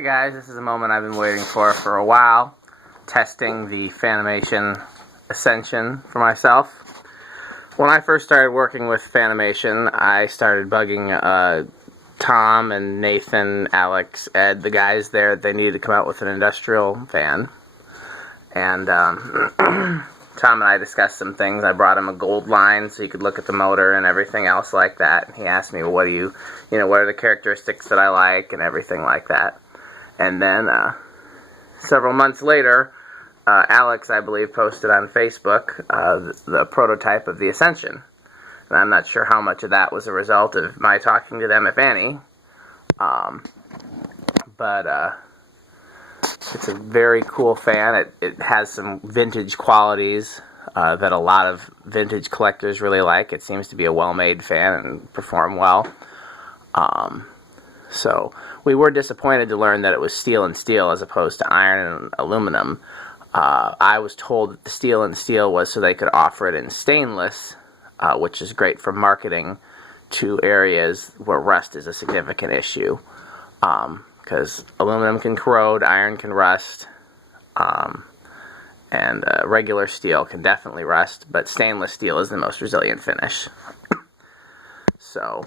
Hey guys, this is a moment I've been waiting for a while, testing the Fanimation Ascension for myself. When I first started working with Fanimation, I started bugging Tom and Nathan, Alex, Ed, the guys there. They needed to come out with an industrial fan. And Tom and I discussed some things. I brought him a gold line so he could look at the motor and everything else like that. He asked me, well, what are the characteristics that I like and everything like that. And then several months later, Alex, I believe, posted on Facebook the prototype of the Ascension. And I'm not sure how much of that was a result of my talking to them, if any. But it's a very cool fan. It has some vintage qualities that a lot of vintage collectors really like. It seems to be a well-made fan and perform well. So we were disappointed to learn that it was steel and steel as opposed to iron and aluminum. I was told that the steel and steel was so they could offer it in stainless, which is great for marketing to areas where rust is a significant issue. Because aluminum can corrode, iron can rust, and regular steel can definitely rust, but stainless steel is the most resilient finish. So,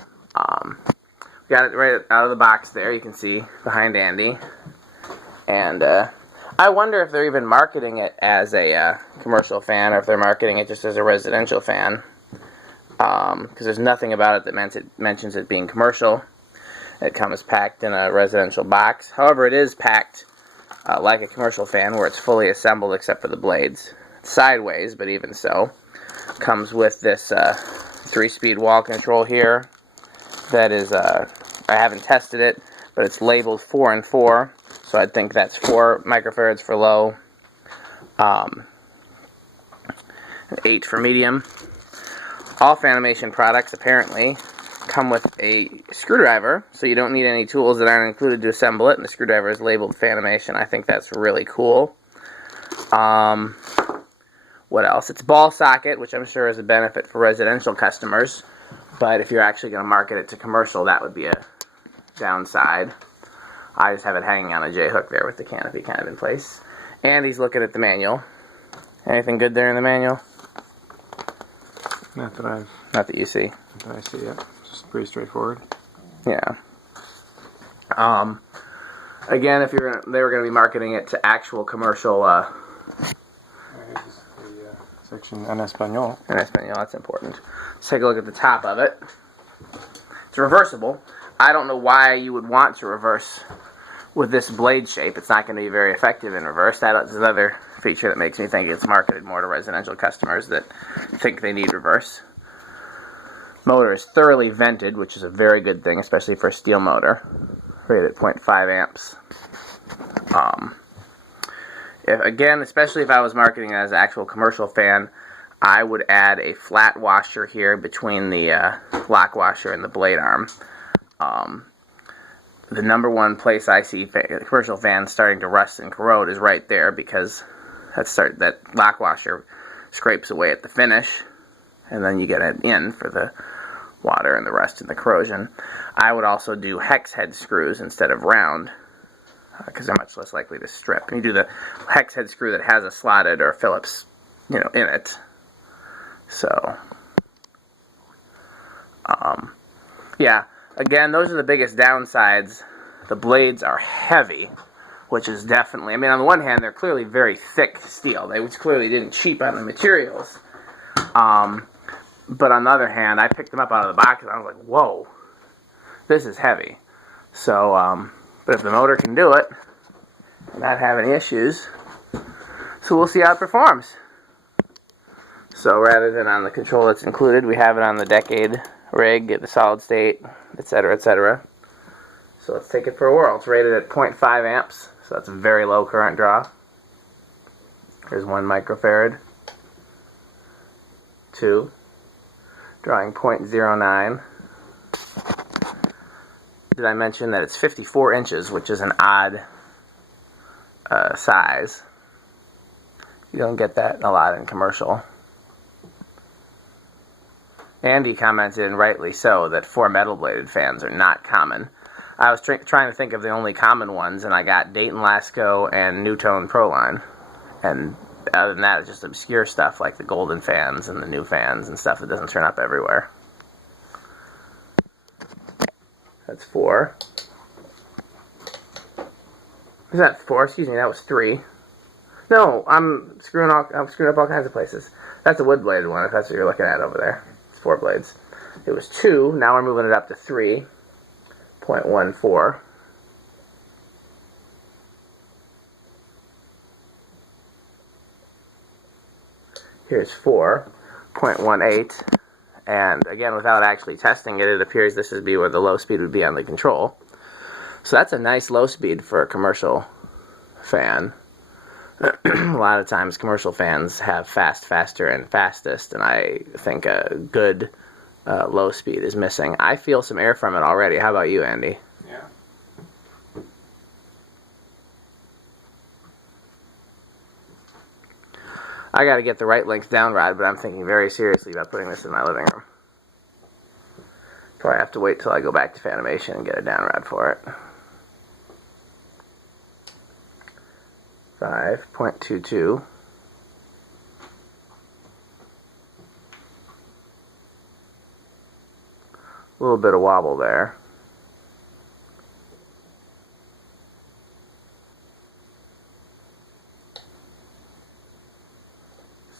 got it right out of the box there, you can see, behind Andy. And I wonder if they're even marketing it as a commercial fan, or if they're marketing it just as a residential fan. Because there's nothing about it that mentions it being commercial. It comes packed in a residential box. However, it is packed like a commercial fan, where it's fully assembled except for the blades. It's sideways, but even so. Comes with this 3-speed wall control here. That is, I haven't tested it, but it's labeled 4 and 4, so I think that's 4 microfarads for low, 8 for medium. All Fanimation products apparently come with a screwdriver, so you don't need any tools that aren't included to assemble it, and the screwdriver is labeled Fanimation. I think that's really cool. What else? It's ball socket, which I'm sure is a benefit for residential customers. But if you're actually going to market it to commercial, that would be a downside. I just have it hanging on a J-hook there with the canopy kind of in place. And he's looking at the manual. Anything good there in the manual? Not that you see. Not that I see, yeah. Just pretty straightforward. Yeah. Again, if they were going to be marketing it to actual commercial... Here's the section en español. En español, that's important. Let's take a look at the top of it. It's reversible. I don't know why you would want to reverse with this blade shape. It's not going to be very effective in reverse. That is another feature that makes me think it's marketed more to residential customers that think they need reverse. Motor is thoroughly vented, which is a very good thing, especially for a steel motor. Rated at 0.5 amps. Especially if I was marketing it as an actual commercial fan, I would add a flat washer here between the lock washer and the blade arm. The number one place I see commercial fans starting to rust and corrode is right there, because that lock washer scrapes away at the finish, and then you get it in for the water and the rust and the corrosion. I would also do hex head screws instead of round, because they're much less likely to strip. And you do the hex head screw that has a slotted or Phillips, in it. So, yeah, again, those are the biggest downsides. The blades are heavy, which is definitely, on the one hand, they're clearly very thick steel. They clearly didn't cheap on the materials. But on the other hand, I picked them up out of the box and I was like, whoa, this is heavy. So, but if the motor can do it, not have any issues, so we'll see how it performs. So rather than on the control that's included, we have it on the Decade rig, the solid state, etc., etc. So let's take it for a whirl. It's rated at 0.5 amps, so that's a very low current draw. Here's 1 microfarad. 2. Drawing 0.09. Did I mention that it's 54 inches, which is an odd size? You don't get that a lot in commercial. Andy commented, and rightly so, that 4 metal-bladed fans are not common. I was trying to think of the only common ones, and I got Dayton Lasco and Newtone Proline. And other than that, it's just obscure stuff like the golden fans and the new fans and stuff that doesn't turn up everywhere. That's 4. Is that 4? Excuse me, that was 3. No, I'm screwing up all kinds of places. That's a wood bladed one, if that's what you're looking at over there. It's 4 blades. It was 2. Now we're moving it up to 3.14. Here's 4.18. And again, without actually testing it, it appears this would be where the low speed would be on the control. So that's a nice low speed for a commercial fan. A lot of times commercial fans have fast, faster, and fastest, and I think a good low speed is missing. I feel some air from it already. How about you, Andy? Yeah. I got to get the right length down rod, but I'm thinking very seriously about putting this in my living room. Probably have to wait till I go back to Fanimation and get a down rod for it. 5.22. A little bit of wobble there.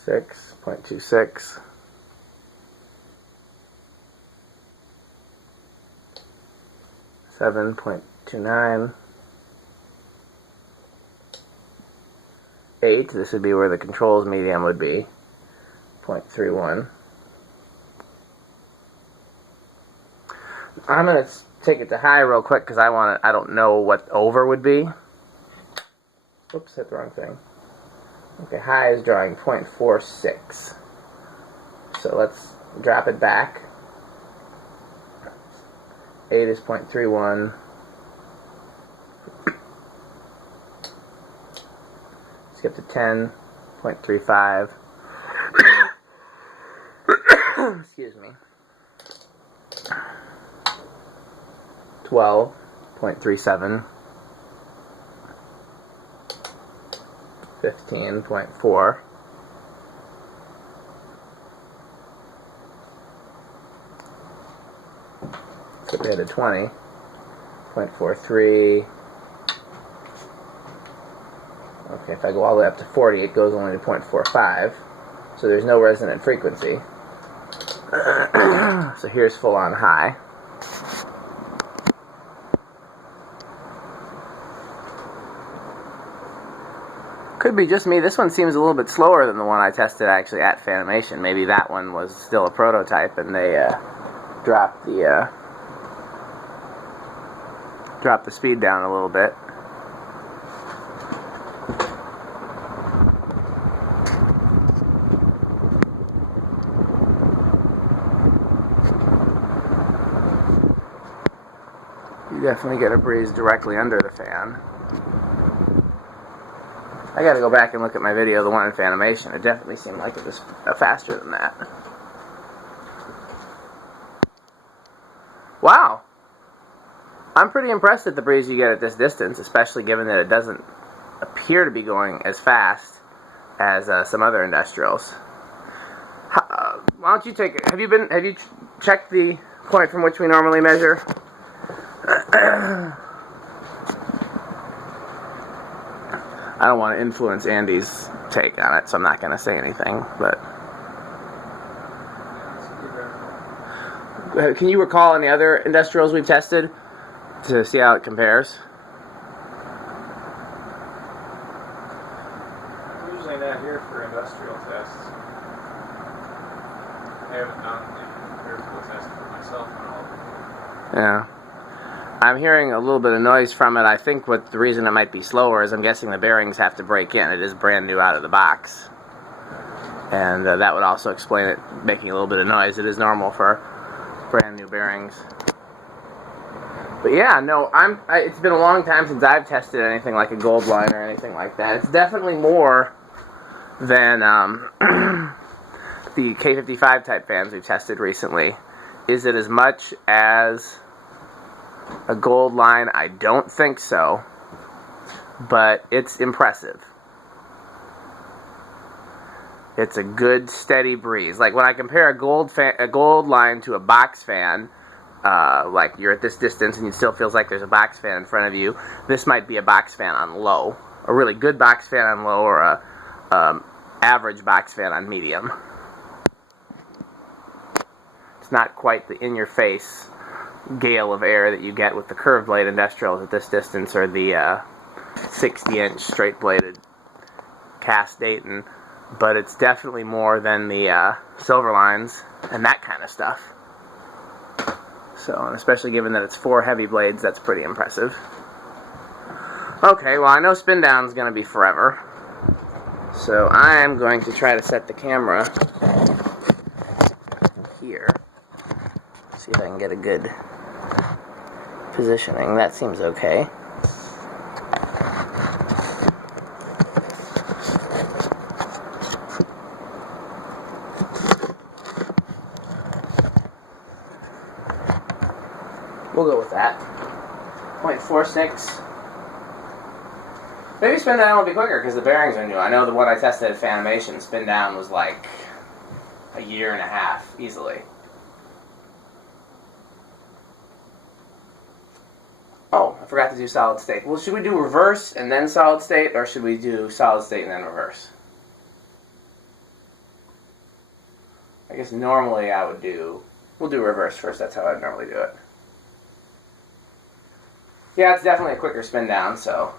Six, 0.26. 7.29. 8, this would be where the controls medium would be. 0.31. I'm going to take it to high real quick because I don't know what over would be. Oops, hit the wrong thing. Okay, high is drawing 0.46. So let's drop it back. 8 is 0.31. Skip to 10.35. Excuse me. 12.37. 15.4. Skip ahead to 20.43. Okay, if I go all the way up to 40, it goes only to 0.45. So there's no resonant frequency. So here's full on high. Could be just me. This one seems a little bit slower than the one I tested actually at Fanimation. Maybe that one was still a prototype and they dropped the speed down a little bit. You definitely get a breeze directly under the fan. I gotta go back and look at my video, the one in Fanimation. It definitely seemed like it was faster than that. Wow! I'm pretty impressed at the breeze you get at this distance, especially given that it doesn't appear to be going as fast as some other industrials. Why don't you take it? Have you checked the point from which we normally measure? I don't want to influence Andy's take on it, so I'm not going to say anything, but... Can you recall any other industrials we've tested to see how it compares? I'm usually not here for industrial tests. I haven't done the empirical test for myself at all. Yeah. I'm hearing a little bit of noise from it. I think what the reason it might be slower is I'm guessing the bearings have to break in. It is brand new out of the box. And that would also explain it making a little bit of noise. It is normal for brand new bearings. But yeah, no, it's been a long time since I've tested anything like a gold line or anything like that. It's definitely more than the K55 type fans we've tested recently. Is it as much as A gold line, I don't think so, but it's impressive. It's a good steady breeze. Like when I compare a gold line to a box fan, like you're at this distance and it still feels like there's a box fan in front of you. This might be a box fan on low, a really good box fan on low, or a average box fan on medium. It's not quite the in-your-face gale of air that you get with the curved blade industrials at this distance, or the 60-inch straight-bladed cast Dayton, but it's definitely more than the silver lines and that kind of stuff. So, and especially given that it's 4 heavy blades, that's pretty impressive. Okay, well I know spin down is going to be forever, so I am going to try to set the camera here. See if I can get a good positioning. That seems okay. We'll go with that. 0.46. Maybe spin down will be quicker because the bearings are new. I know the one I tested at Fanimation, spin down was like a year and a half, easily. Oh, I forgot to do solid state. Well, should we do reverse and then solid state, or should we do solid state and then reverse? I guess normally I would we'll do reverse first, that's how I'd normally do it. Yeah, it's definitely a quicker spin down, so.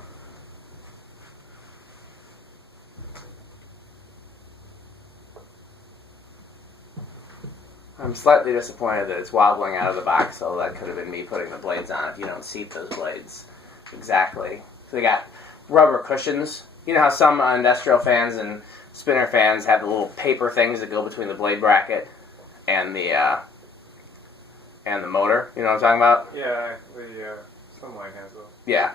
I'm slightly disappointed that it's wobbling out of the box, so that could have been me putting the blades on if you don't seat those blades exactly. So they got rubber cushions. You know how some industrial fans and spinner fans have the little paper things that go between the blade bracket and the motor? You know what I'm talking about? Yeah, some line has those. Yeah.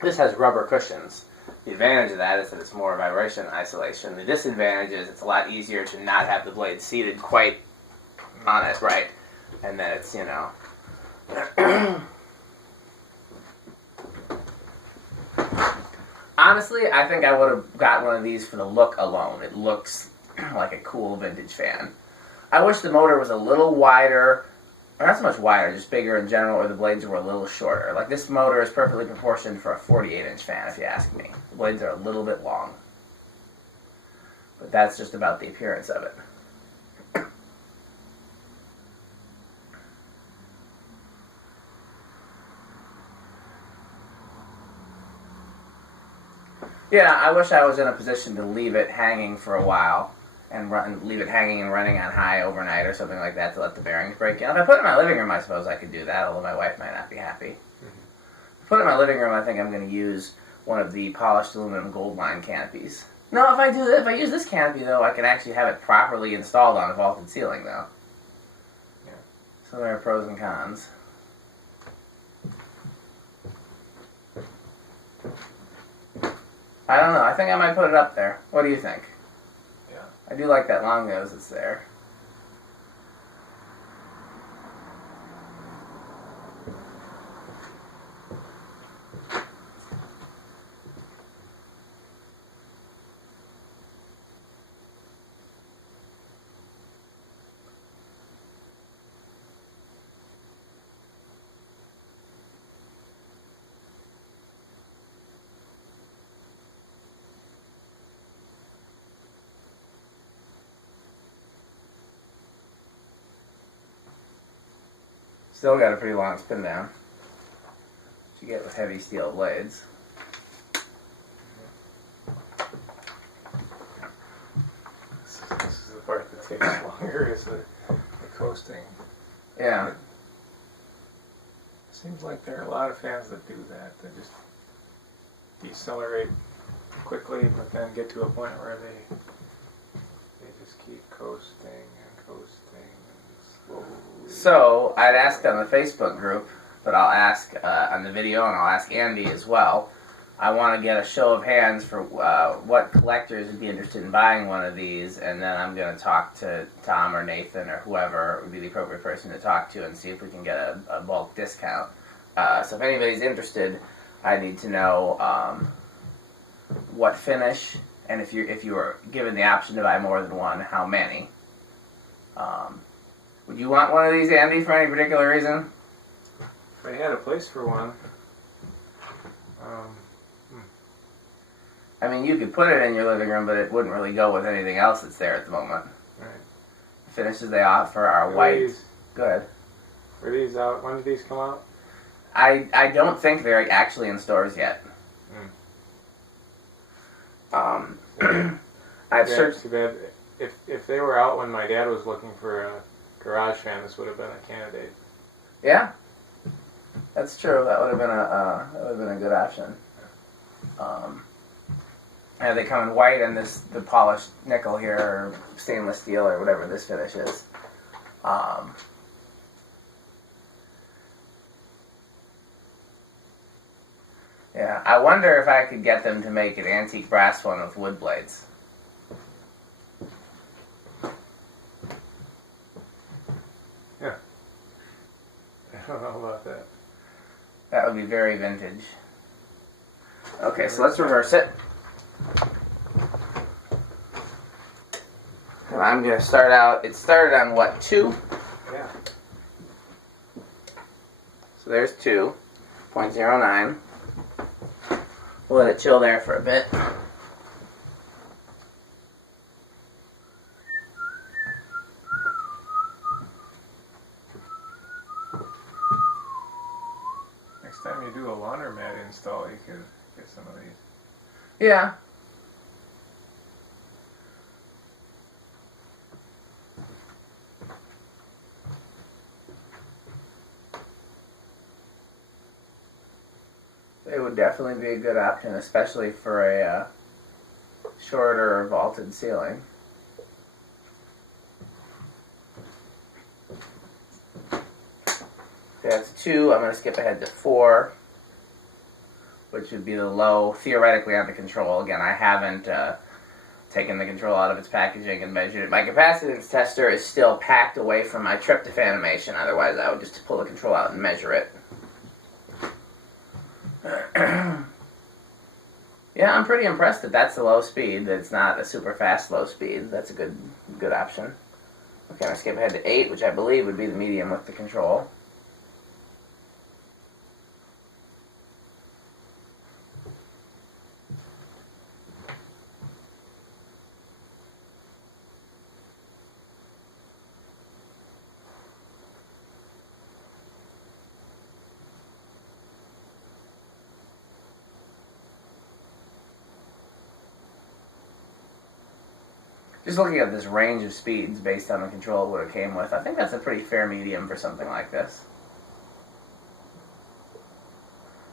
This has rubber cushions. The advantage of that is that it's more vibration isolation. The disadvantage is it's a lot easier to not have the blade seated quite on it, right? And then it's, you know. Honestly, I think I would have got one of these for the look alone. It looks like a cool vintage fan. I wish the motor was a little wider, or not so much wider, just bigger in general, or the blades were a little shorter. Like, this motor is perfectly proportioned for a 48-inch fan, if you ask me. The blades are a little bit long. But that's just about the appearance of it. Yeah, I wish I was in a position to leave it hanging for a while and leave it hanging and running on high overnight or something like that to let the bearings break in. If I put it in my living room, I suppose I could do that, although my wife might not be happy. If I put it in my living room, I think I'm going to use one of the polished aluminum gold line canopies. No, if I use this canopy, though, I can actually have it properly installed on a vaulted ceiling, though. Yeah. So there are pros and cons. I don't know. I think I might put it up there. What do you think? Yeah. I do like that long nose that's there. Still got a pretty long spin down, which you get with heavy steel blades. This is the part that takes longer, is the coasting. Yeah. It seems like there are a lot of fans that do that. They just decelerate quickly, but then get to a point where they just keep coasting and coasting and slowly. So, I'd asked on the Facebook group, but I'll ask on the video, and I'll ask Andy as well. I want to get a show of hands for what collectors would be interested in buying one of these, and then I'm going to talk to Tom or Nathan or whoever would be the appropriate person to talk to and see if we can get a bulk discount. So if anybody's interested, I need to know what finish, and if you were given the option to buy more than one, how many. Would you want one of these, Andy, for any particular reason? If I had a place for one, I mean, you could put it in your living room, but it wouldn't really go with anything else that's there at the moment. right. The finishes they offer are white. Good. Are these out? When did these come out? I don't think they're actually in stores yet. I've searched. Too bad. If they were out when my dad was looking for a garage fan, this would have been a candidate. Yeah, that's true. That would have been a good option. And they come in white and the polished nickel here, or stainless steel, or whatever this finish is. Yeah, I wonder if I could get them to make an antique brass one with wood blades. Yeah. I don't know about that. That would be very vintage. Okay, so let's reverse it. And I'm going to start out, it started on what, 2? Yeah. So there's 2.09. We'll let it chill there for a bit. Next time you do a laundromat install, you could get some of these. Yeah. It would definitely be a good option, especially for a shorter vaulted ceiling. That's 2. I'm going to skip ahead to 4, which would be the low, theoretically, on the control. Again, I haven't taken the control out of its packaging and measured it. My capacitance tester is still packed away from my trip to Fanimation. Otherwise, I would just pull the control out and measure it. Yeah, I'm pretty impressed that that's the low speed, that it's not a super fast low speed. That's a good option. Okay, I'm going to skip ahead to 8, which I believe would be the medium with the control. Just looking at this range of speeds based on the control what it came with, I think that's a pretty fair medium for something like this.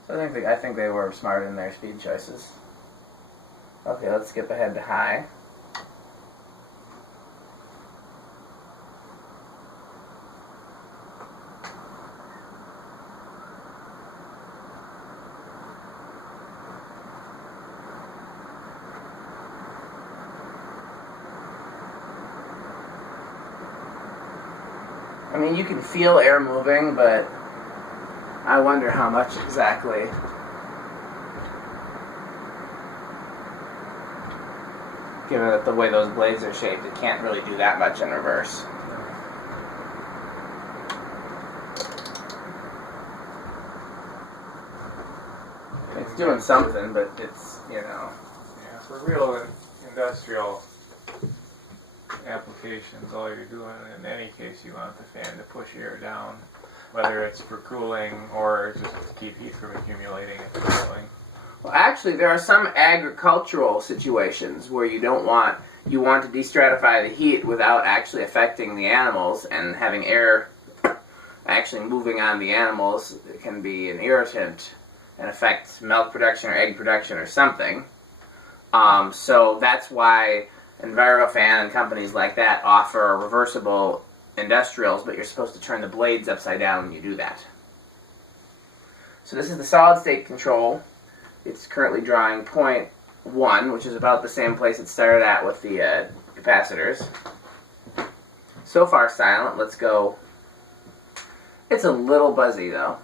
So I think they were smart in their speed choices. Okay, let's skip ahead to high. I mean, you can feel air moving, but I wonder how much exactly. Given that the way those blades are shaped, it can't really do that much in reverse. It's doing something, but it's, Yeah, for real industrial applications, all you're doing, in any case, you want the fan to push air down, whether it's for cooling or just to keep heat from accumulating at the ceiling. Well, actually, there are some agricultural situations where you want to destratify the heat without actually affecting the animals, and having air actually moving on the animals can be an irritant and affect milk production or egg production or something. So that's why EnviroFan and companies like that offer reversible industrials, but you're supposed to turn the blades upside down when you do that. So this is the solid state control. It's currently drawing 0.1, which is about the same place it started at with the capacitors. So far silent. Let's go. It's a little buzzy though.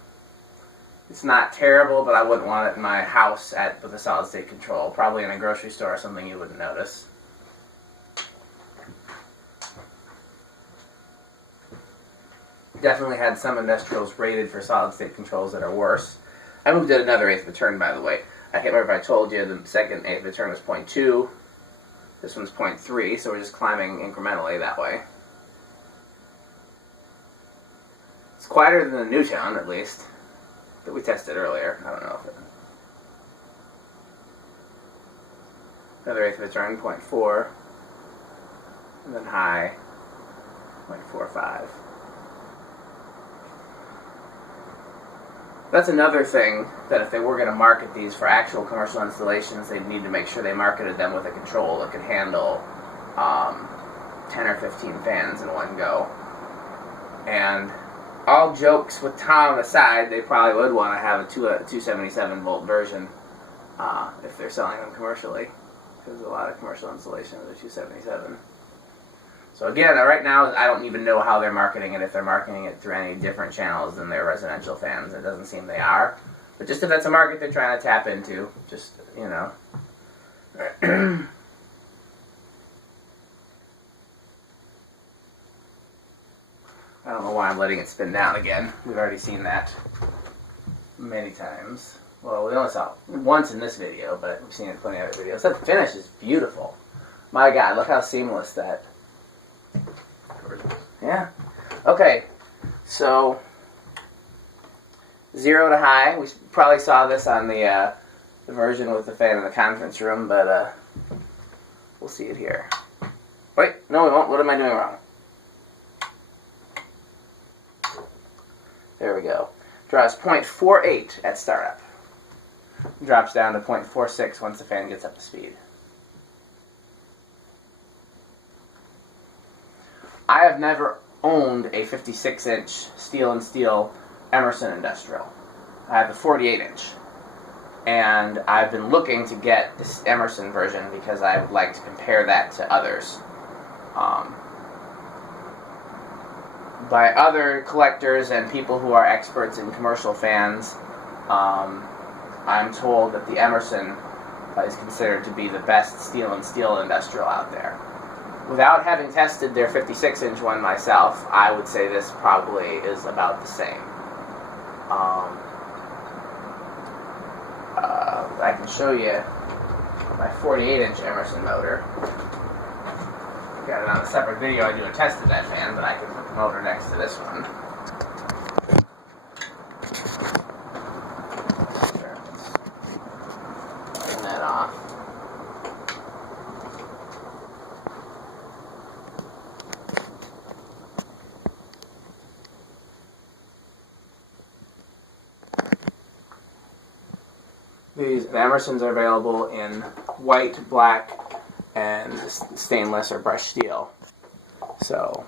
It's not terrible, but I wouldn't want it in my house with a solid state control. Probably in a grocery store or something you wouldn't notice. Definitely had some industrials rated for solid state controls that are worse. I moved at another eighth of a turn, by the way. I can't remember if I told you the second eighth of a turn was 0.2. This one's 0.3, so we're just climbing incrementally that way. It's quieter than the Newtown, at least, that we tested earlier. I don't know if it... Another eighth of a turn, 0.4. And then high, 0.45. That's another thing, that if they were going to market these for actual commercial installations, they'd need to make sure they marketed them with a control that could handle 10 or 15 fans in one go. And all jokes with Tom aside, they probably would want to have a 277 volt version if they're selling them commercially, because a lot of commercial installations are 277. So again, right now, I don't even know how they're marketing it, if they're marketing it through any different channels than their residential fans. It doesn't seem they are. But just if that's a market they're trying to tap into, just, you know. I don't know why I'm letting it spin down again. We've already seen that many times. Well, we only saw it once in this video, but we've seen it in plenty of other videos. That finish is beautiful. My God, look how seamless that... Yeah. Okay. So 0 to high. We probably saw this on the version with the fan in the conference room, but we'll see it here. Wait, no, we won't. What am I doing wrong? There we go. Draws 0.48 at startup. Drops down to 0.46 once the fan gets up to speed. I have never owned a 56-inch steel and steel Emerson Industrial. I have a 48-inch. And I've been looking to get this Emerson version because I would like to compare that to others. By other collectors and people who are experts in commercial fans, I'm told that the Emerson is considered to be the best steel and steel industrial out there. Without having tested their 56-inch one myself, I would say this probably is about the same. I can show you my 48-inch Emerson motor. Got it on a separate video. I do a test of that fan, but I can put the motor next to this one. Turn that off. These Emersons are available in white, black, and stainless or brushed steel. So,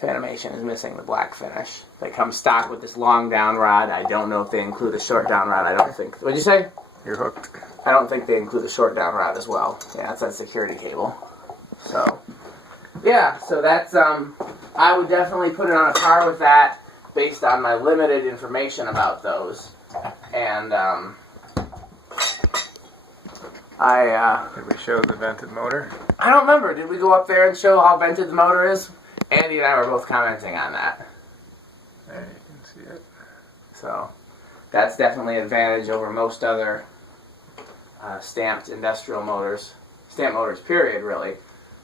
Fanimation is missing the black finish. They come stock with this long down rod. I don't know if they include a short down rod. I don't think. What'd you say? You're hooked. I don't think they include a short down rod as well. Yeah, that's that security cable. So, yeah, so that's, I would definitely put it on a par with that based on my limited information about those. And, Did we show the vented motor? I don't remember. Did we go up there and show how vented the motor is? Andy and I were both commenting on that. There, you can see it. So, that's definitely an advantage over most other stamped industrial motors. Stamped motors, period, really.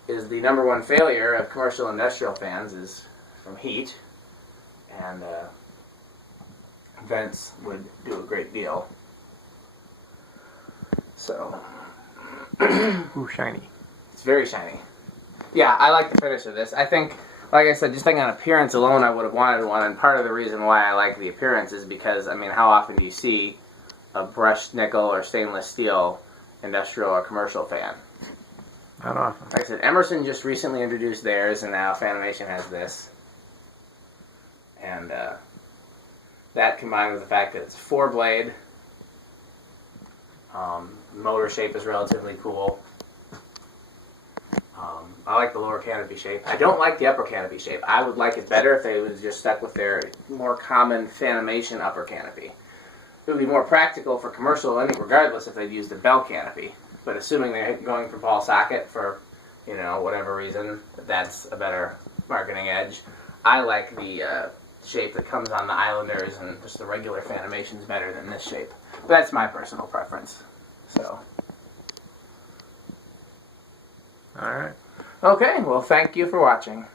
Is the number one failure of commercial industrial fans is from heat. And vents would do a great deal. So... Ooh, shiny. It's very shiny. Yeah, I like the finish of this. I think, like I said, just thinking on appearance alone, I would have wanted one, and part of the reason why I like the appearance is because, I mean, how often do you see a brushed nickel or stainless steel industrial or commercial fan? Not often. Like I said, Emerson just recently introduced theirs, and now Fanimation has this. And that combined with the fact that it's a 4-blade, motor shape is relatively cool. I like the lower canopy shape. I don't like the upper canopy shape. I would like it better if they would just stuck with their more common Fanimation upper canopy. it would be more practical for commercial lending regardless if they'd used a bell canopy. But assuming they're going for ball socket for, you know, whatever reason, that's a better marketing edge. I like the shape that comes on the Islanders, and just the regular Fanimation's better than this shape. But that's my personal preference. So. Alright. Okay, well, thank you for watching.